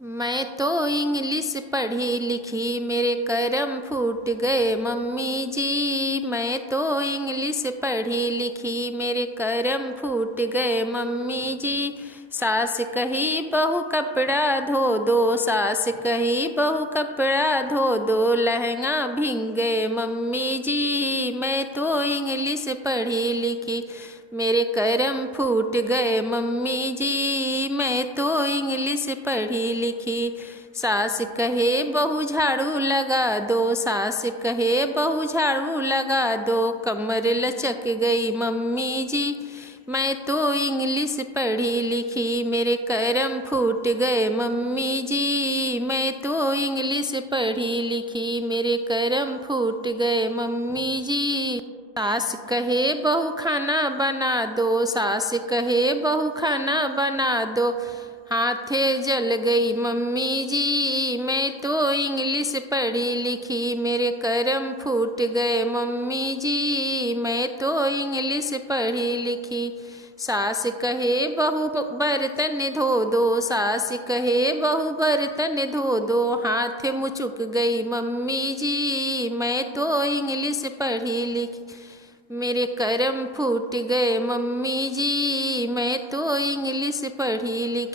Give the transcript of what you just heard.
मैं तो इंग्लिश पढ़ी लिखी, मेरे करम फूट गए मम्मी जी। मैं तो इंग्लिश पढ़ी लिखी, मेरे करम फूट गए मम्मी जी। सास कही बहू कपड़ा धो दो, सास कही बहू कपड़ा धो दो, लहंगा भींग गए मम्मी जी। मैं तो इंग्लिश पढ़ी लिखी, मेरे करम फूट गए मम्मी जी। मैं तो इंग्लिश पढ़ी लिखी। सास कहे बहू झाड़ू लगा दो, सास कहे बहू झाड़ू लगा दो, कमर लचक गई मम्मी जी। मैं तो इंग्लिश पढ़ी लिखी, मेरे करम फूट गए मम्मी जी। मैं तो इंग्लिश पढ़ी लिखी, मेरे करम फूट गए मम्मी जी। सास कहे बहू खाना बना दो, सास कहे बहू खाना बना दो, हाथे जल गई मम्मी जी। मैं तो इंग्लिश पढ़ी लिखी, मेरे करम फूट गए मम्मी जी। मैं तो इंग्लिश पढ़ी लिखी। सास कहे बहू बर्तन धो दो, सास कहे बहू बर्तन धो दो, हाथ मुचुक गई मम्मी जी। मैं तो इंग्लिश पढ़ी लिखी, मेरे करम फूट गए मम्मी जी। मैं तो इंग्लिश पढ़ी लिखी।